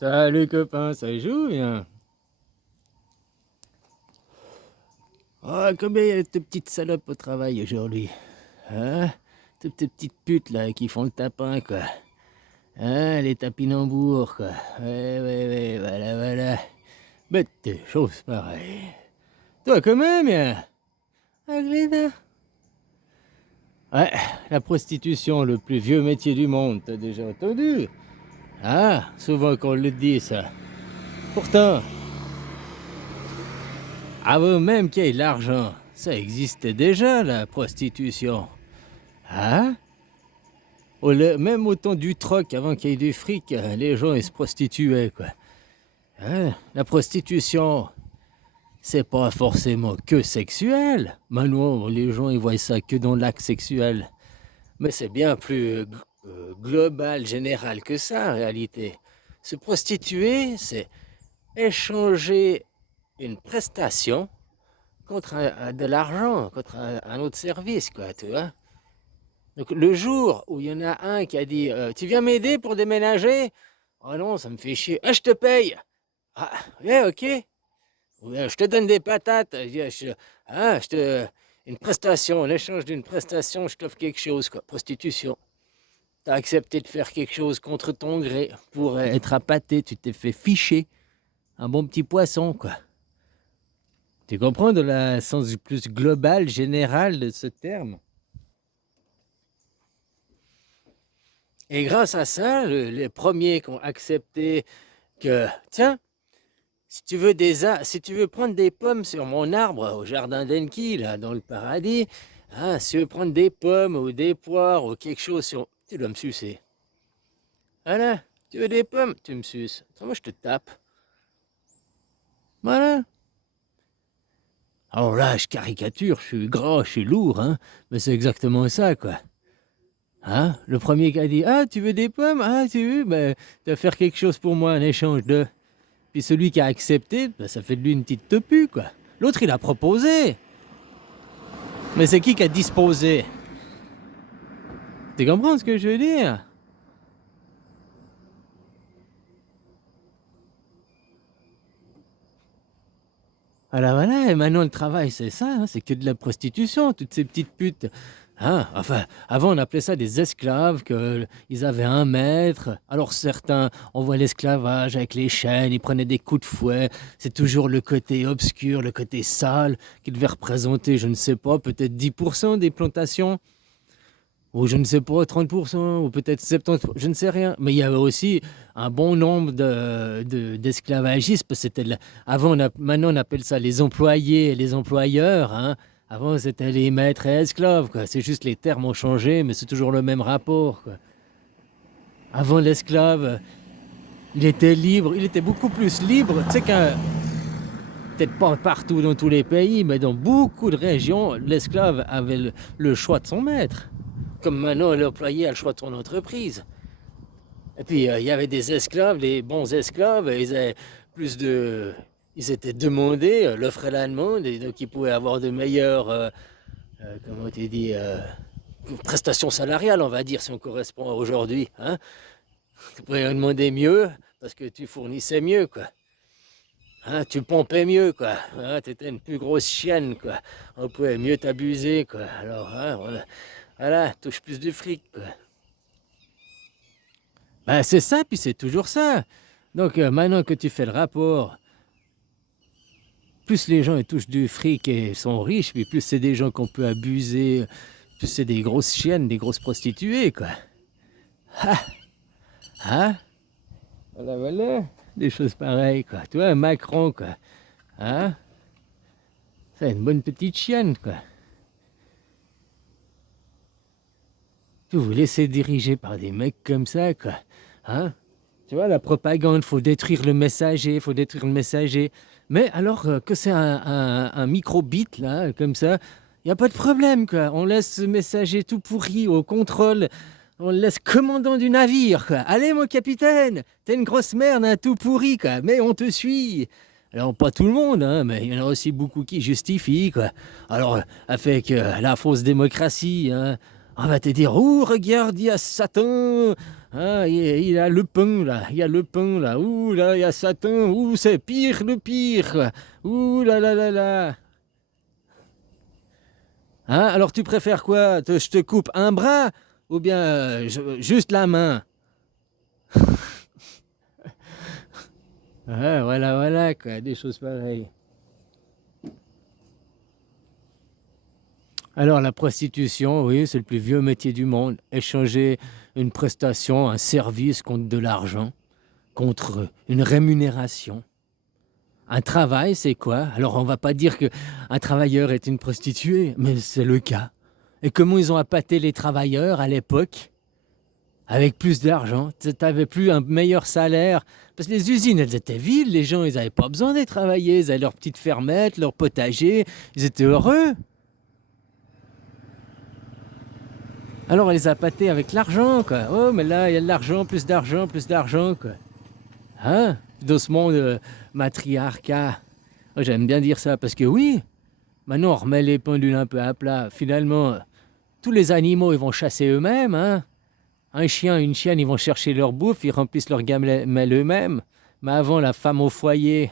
Salut copain, ça joue bien? Oh, combien il y a de petites salopes au travail aujourd'hui? Hein? Toutes ces petites putes là qui font le tapin quoi. Hein, les tapinambours quoi. Ouais, ouais, ouais, voilà, voilà. Bête de choses pareilles. Toi quand même, hein? Ah, Glénat. Ouais, la prostitution, le plus vieux métier du monde, t'as déjà entendu? Ah, souvent qu'on le dit ça. Pourtant, avant même qu'il y ait de l'argent, ça existait déjà la prostitution. Hein? Même au temps du troc, avant qu'il y ait du fric, les gens ils se prostituaient, quoi. Hein? La prostitution, c'est pas forcément que sexuel. Maintenant, les gens ils voient ça que dans l'acte sexuel. Mais c'est bien plus global, général que ça en réalité. Se prostituer, c'est échanger une prestation contre de l'argent, contre un autre service, quoi, tu vois. Donc le jour où il y en a un qui a dit tu viens m'aider pour déménager? Oh non, ça me fait chier. Ah, je te paye. Ah, ouais, ok. Ouais, je te donne des patates. Je te, une prestation, en échange d'une prestation, je t'offre quelque chose, quoi. Prostitution. T'as accepté de faire quelque chose contre ton gré pour être appâté. Tu t'es fait ficher. Un bon petit poisson, quoi. Tu comprends de la sens plus global, général de ce terme? Et grâce à ça, les premiers qui ont accepté que, tiens, si tu veux prendre des pommes sur mon arbre au jardin d'Enki, là, dans le paradis, hein, si tu veux prendre des pommes ou des poires ou quelque chose sur... Tu dois me sucer. Voilà, tu veux des pommes, tu me suces. Moi, je te tape. Voilà. Alors là, je caricature, je suis gras, je suis lourd, hein, mais c'est exactement ça, quoi. Hein? Le premier qui a dit, ah, tu veux des pommes? Ah, tu veux? Ben, tu vas faire quelque chose pour moi en échange de... Puis celui qui a accepté, ben, ça fait de lui une petite tepu, quoi. L'autre, il a proposé. Mais c'est qui a disposé? Tu comprends ce que je veux dire? Voilà, voilà, et maintenant le travail, c'est ça, hein, c'est que de la prostitution, toutes ces petites putes. Hein? Enfin, avant on appelait ça des esclaves, qu'ils avaient un maître. Alors certains, on voit l'esclavage avec les chaînes, ils prenaient des coups de fouet. C'est toujours le côté obscur, le côté sale, qui devait représenter, je ne sais pas, peut-être 10% des plantations. Ou je ne sais pas, 30%, ou peut-être 70%, je ne sais rien. Mais il y avait aussi un bon nombre d'esclavagistes, parce que maintenant on appelle ça les employés et les employeurs. Hein. Avant c'était les maîtres et esclaves, quoi. C'est juste les termes ont changé, mais c'est toujours le même rapport, quoi. Avant l'esclave, il était libre, il était beaucoup plus libre. Tu sais qu'un... Peut-être pas partout dans tous les pays, mais dans beaucoup de régions, l'esclave avait le choix de son maître. Comme maintenant, l'employé a le choix de son entreprise. Et puis, il y avait des esclaves, les bons esclaves, ils avaient plus de... Ils étaient demandés, l'offre et la demande, et donc ils pouvaient avoir de meilleures, comment tu dis, prestations salariales, on va dire, si on correspond aujourd'hui. Hein. Tu pouvais demander mieux, parce que tu fournissais mieux, quoi. Hein, tu pompais mieux, quoi. Hein, tu étais une plus grosse chienne, quoi. On pouvait mieux t'abuser, quoi. Alors, hein, voilà, touche plus de fric, quoi. Ben, c'est ça, puis c'est toujours ça. Donc maintenant que tu fais le rapport, plus les gens ils touchent du fric et sont riches, puis plus c'est des gens qu'on peut abuser, plus c'est des grosses chiennes, des grosses prostituées, quoi. Ah, hein? Voilà, voilà. Des choses pareilles, quoi. Tu vois, Macron, quoi. Hein? C'est une bonne petite chienne, quoi. Tu vous laissez diriger par des mecs comme ça, quoi. Hein? Tu vois, la propagande, faut détruire le messager, faut détruire le messager. Mais alors que c'est un micro-bit, là, comme ça, il n'y a pas de problème, quoi. On laisse ce messager tout pourri au contrôle. On le laisse commandant du navire, quoi. Allez, mon capitaine, t'es une grosse merde, hein, tout pourri, quoi. Mais on te suit. Alors, pas tout le monde, hein, mais il y en a aussi beaucoup qui justifient, quoi. Alors, avec la fausse démocratie, hein. On va te dire: «Ouh, regarde, il y a Satan, ah, il a le pain là, il y a le pain là, ouh là, il y a Satan, ouh, c'est pire le pire, quoi. Ouh là là là là». Hein, alors tu préfères quoi? Je te coupe un bras ou bien juste la main? Ouais, voilà, voilà, quoi, des choses pareilles. Alors la prostitution, oui, c'est le plus vieux métier du monde. Échanger une prestation, un service contre de l'argent, contre une rémunération. Un travail, c'est quoi? Alors on va pas dire que un travailleur est une prostituée, mais c'est le cas. Et comment ils ont appâté les travailleurs à l'époque? Avec plus d'argent, tu avais plus un meilleur salaire. Parce que les usines, elles étaient vides, les gens, ils n'avaient pas besoin de travailler. Ils avaient leur petite fermette, leur potager, ils étaient heureux. Alors on les a pâtés avec l'argent, quoi. Oh, mais là, il y a de l'argent, plus d'argent, quoi. Hein? Dans ce monde matriarcat. Oh, j'aime bien dire ça, parce que oui, maintenant on remet les pendules un peu à plat. Finalement, tous les animaux, ils vont chasser eux-mêmes, hein. Un chien, une chienne, ils vont chercher leur bouffe, ils remplissent leur gamelle eux-mêmes. Mais avant, la femme au foyer,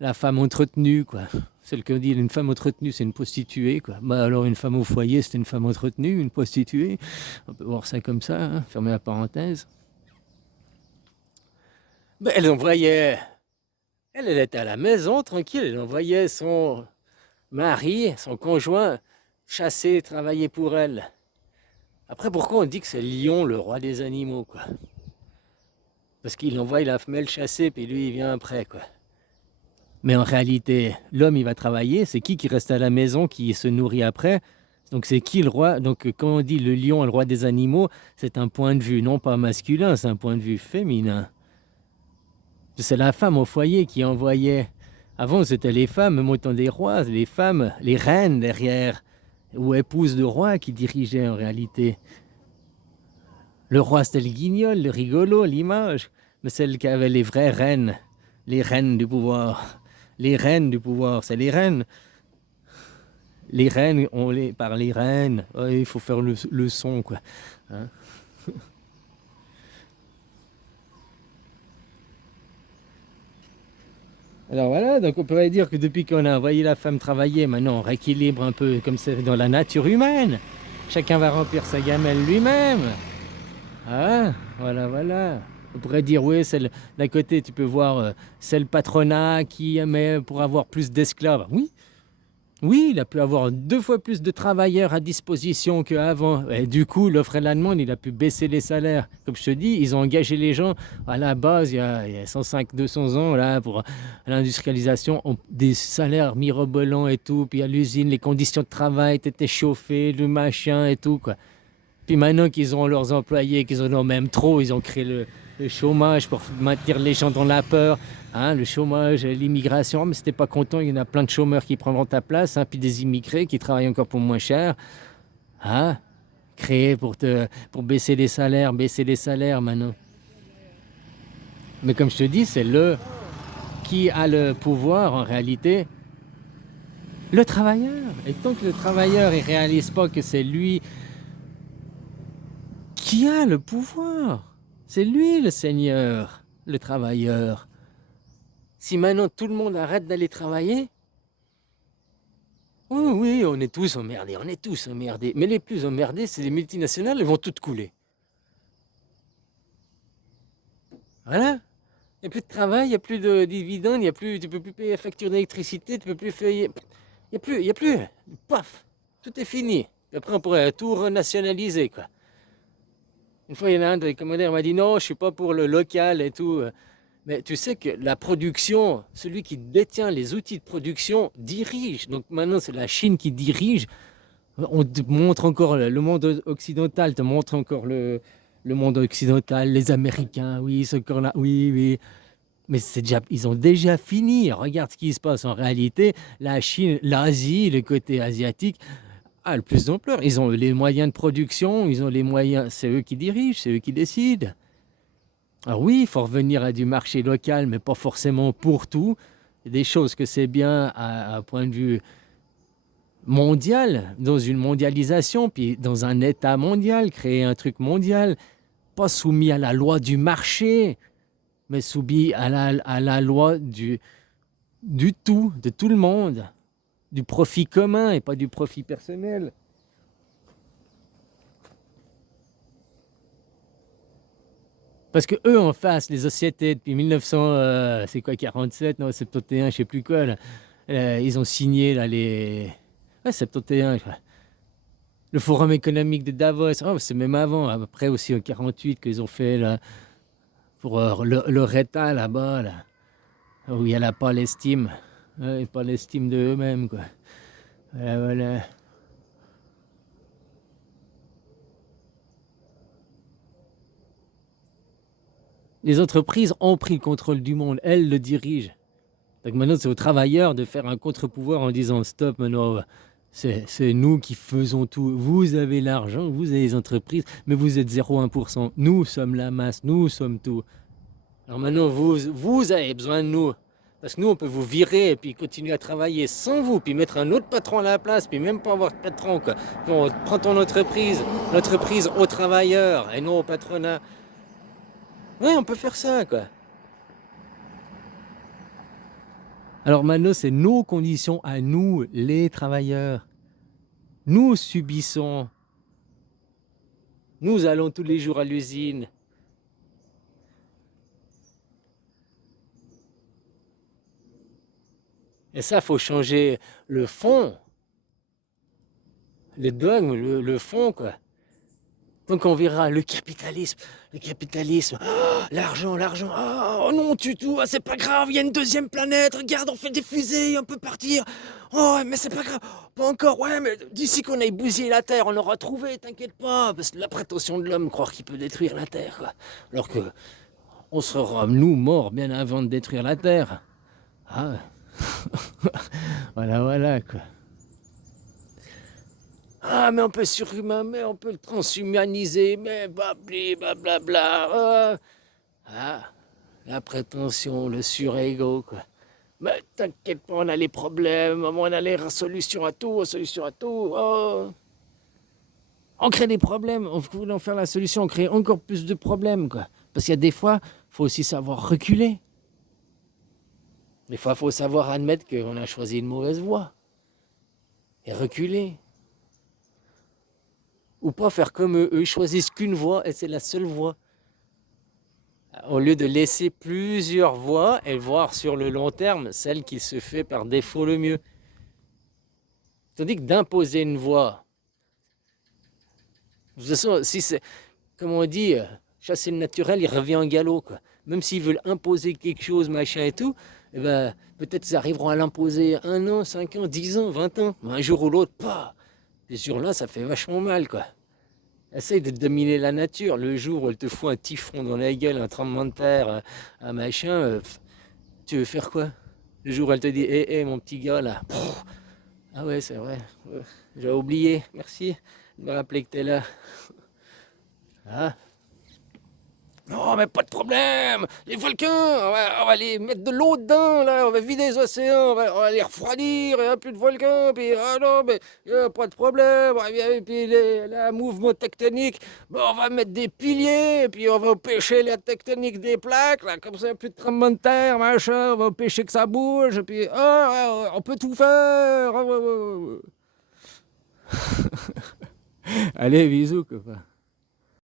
la femme entretenue, quoi. Celle qu'on dit, une femme entretenue, c'est une prostituée, quoi. Bah alors, une femme au foyer, c'était une femme entretenue, une prostituée. On peut voir ça comme ça, hein, fermer la parenthèse. Mais elle envoyait... elle était à la maison, tranquille, elle envoyait son mari, son conjoint, chasser, travailler pour elle. Après, pourquoi on dit que c'est le lion, le roi des animaux, quoi? Parce qu'il envoie la femelle chasser, puis lui, il vient après, quoi. Mais en réalité, l'homme, il va travailler. C'est qui reste à la maison, qui se nourrit après? Donc, c'est qui le roi? Donc, quand on dit le lion, le roi des animaux, c'est un point de vue non pas masculin, c'est un point de vue féminin. C'est la femme au foyer qui envoyait. Avant, c'était les femmes, même autant des rois, les femmes, les reines derrière, ou épouses de rois qui dirigeaient en réalité. Le roi, c'était le guignol, le rigolo, l'image. Mais celle qui avait les vraies reines, les reines du pouvoir. Les reines du pouvoir, c'est les reines. Les reines, on les par les reines. Oh, il faut faire le son, quoi. Hein? Alors voilà, donc on pourrait dire que depuis qu'on a envoyé la femme travailler, maintenant on rééquilibre un peu comme c'est dans la nature humaine. Chacun va remplir sa gamelle lui-même. Ah, voilà, voilà. On pourrait dire, oui, d'un côté, tu peux voir, c'est le patronat qui aimait pour avoir plus d'esclaves. Oui, oui, il a pu avoir 2 fois plus de travailleurs à disposition qu'avant. Et du coup, l'offre et la demande, il a pu baisser les salaires. Comme je te dis, ils ont engagé les gens à la base, il y a 105, 200 ans, là, pour l'industrialisation, des salaires mirobolants et tout. Puis à l'usine, les conditions de travail, t'étais chauffé, le machin et tout, quoi. Puis maintenant qu'ils ont leurs employés, qu'ils en ont même trop, ils ont créé le chômage pour maintenir les gens dans la peur. Hein, le chômage, l'immigration, mais si t'es pas content, il y en a plein de chômeurs qui prendront ta place, hein, puis des immigrés qui travaillent encore pour moins cher. Hein, créé pour baisser les salaires maintenant. Mais comme je te dis, c'est qui a le pouvoir en réalité, le travailleur. Et tant que le travailleur ne réalise pas que c'est lui qui a le pouvoir, c'est lui le seigneur, le travailleur. Si maintenant tout le monde arrête d'aller travailler, oui, oui, on est tous emmerdés. Mais les plus emmerdés, c'est les multinationales, elles vont toutes couler. Voilà. Il n'y a plus de travail, il n'y a plus de dividendes, tu ne peux plus payer la facture d'électricité, tu ne peux plus faire... Il n'y a plus. Paf, tout est fini. Et après, on pourrait tout renationaliser, quoi. Une fois, il y en a un des commandants m'a dit non, je ne suis pas pour le local et tout. Mais tu sais que la production, celui qui détient les outils de production, dirige. Donc maintenant, c'est la Chine qui dirige. On te montre encore, le monde occidental te montre encore le monde occidental, les Américains, oui, c'est encore là, oui, oui. Mais ils ont déjà fini. Regarde ce qui se passe en réalité. La Chine, l'Asie, le côté asiatique, le plus d'ampleur. Ils ont les moyens de production, ils ont les moyens. C'est eux qui dirigent, c'est eux qui décident. Alors oui, il faut revenir à du marché local, mais pas forcément pour tout. Il y a des choses que c'est bien à un point de vue mondial, dans une mondialisation, puis dans un état mondial, créer un truc mondial, pas soumis à la loi du marché, mais soumis à la loi du tout, de tout le monde, du profit commun et pas du profit personnel. Parce que eux en face, les sociétés, depuis 1900, c'est quoi, 47, non, 71, je sais plus quoi, là, ils ont signé là, les... Ouais, 71, quoi. Le Forum économique de Davos, oh, c'est même avant, après aussi en 48 qu'ils ont fait là, pour leur État là-bas, là, où il y a la Palestine, ouais, et pas l'estime de eux-mêmes, quoi. Voilà, voilà. Les entreprises ont pris le contrôle du monde, elles le dirigent. Donc maintenant, c'est aux travailleurs de faire un contre-pouvoir en disant stop, maintenant, c'est nous qui faisons tout. Vous avez l'argent, vous avez les entreprises, mais vous êtes 0,1%. Nous sommes la masse, nous sommes tout. Alors maintenant, vous avez besoin de nous. Parce que nous, on peut vous virer et puis continuer à travailler sans vous, puis mettre un autre patron à la place, puis même pas avoir de patron, quoi. Puis on prend ton entreprise, l'entreprise aux travailleurs et non au patronat. Oui, on peut faire ça, quoi. Alors maintenant, c'est nos conditions à nous, les travailleurs. Nous subissons. Nous allons tous les jours à l'usine. Et ça, faut changer le fond, les dogmes, le fond, quoi. Donc on verra le capitalisme, ah, l'argent, l'argent, ah, oh non, tu tout, ah, c'est pas grave, il y a une deuxième planète, regarde, on fait des fusées, on peut partir. Oh, mais c'est pas grave, pas encore, ouais, mais d'ici qu'on ait bousillé la Terre, on aura trouvé, t'inquiète pas, parce que la prétention de l'homme, croire qu'il peut détruire la Terre, quoi. Alors que on sera, nous, morts bien avant de détruire la Terre. Ah, voilà, voilà, quoi. Ah, mais on peut surhumain, mais on peut le transhumaniser, mais blabli, blablabla. Ah, la prétention, le surego, quoi. Mais t'inquiète pas, on a les problèmes, on a les solutions à tout, solutions à tout. Oh. On crée des problèmes, en voulant faire la solution, on crée encore plus de problèmes, quoi. Parce qu'il y a des fois, il faut aussi savoir reculer. Des fois, il faut savoir admettre qu'on a choisi une mauvaise voie. Et reculer. Ou pas faire comme eux, ils choisissent qu'une voie et c'est la seule voie. Au lieu de laisser plusieurs voies et voir sur le long terme celle qui se fait par défaut le mieux. Tandis que d'imposer une voie, de toute façon, si c'est, comme on dit, chasser le naturel, il revient en galop, quoi. Même s'ils veulent imposer quelque chose, machin et tout, eh ben, peut-être qu'ils arriveront à l'imposer 1 an, 5 ans, 10 ans, 20 ans. Mais un jour ou l'autre, pas. Et sur là, ça fait vachement mal, quoi. Essaye de dominer la nature. Le jour où elle te fout un typhon dans la gueule, un tremblement de terre, un machin, tu veux faire quoi? Le jour où elle te dit, hé, mon petit gars, là. Pff, ah ouais, c'est vrai. J'ai oublié. Merci de me rappeler que t'es là. Ah. Non, mais pas de problème. Les volcans, on va les mettre de l'eau dedans, là. On va vider les océans, on va les refroidir, il n'y a plus de volcans. Puis, ah non, mais pas de problème. Et puis, le mouvement tectonique, bon, on va mettre des piliers, et puis on va empêcher la tectonique des plaques, là. Comme ça, plus de tremblement de terre, machin. On va empêcher que ça bouge, et puis, on peut tout faire. Allez, bisous, copain.